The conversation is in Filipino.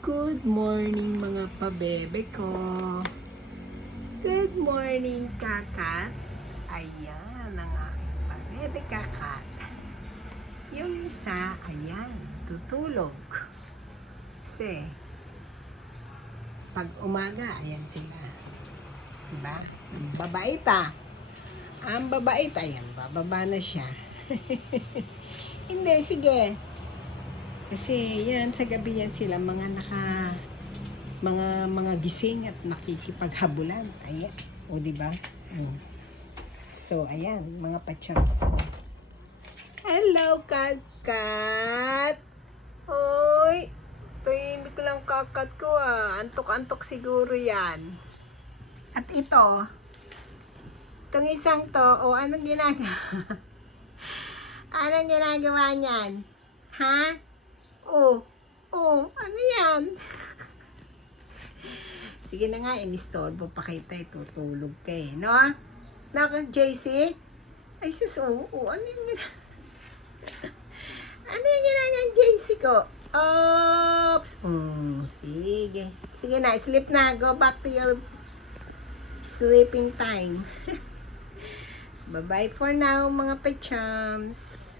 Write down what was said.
Good morning mga pabebe ko. Good morning kakat. Ayan ang aking pabebe kakat. Yung isa, ayan, tutulog. Kasi, pag umaga, ayan sila. Diba? Babaita. Ang babaita, ayan, bababa na siya. Hindi, sige. Kasi yan, sa gabi yan sila mga gising at nakikipaghabulan. Ayan. O, diba? So, ayan, mga pachams. Hello, Kat! Hoy! Tahimik lang kakat ko ah. Antok-antok siguro yan. At ito, itong isang to, anong ginagawa? Anong ginagawa niyan? Ha? Ano yan? Sige na nga, inistorbo pa kita, tutulog ka eh, no? Naka, JC? Ay, sus, ano yung ano yung ginagawa JC ko? Oops! Sige. Sige na, sleep na. Go back to your sleeping time. Bye-bye for now, mga pechams.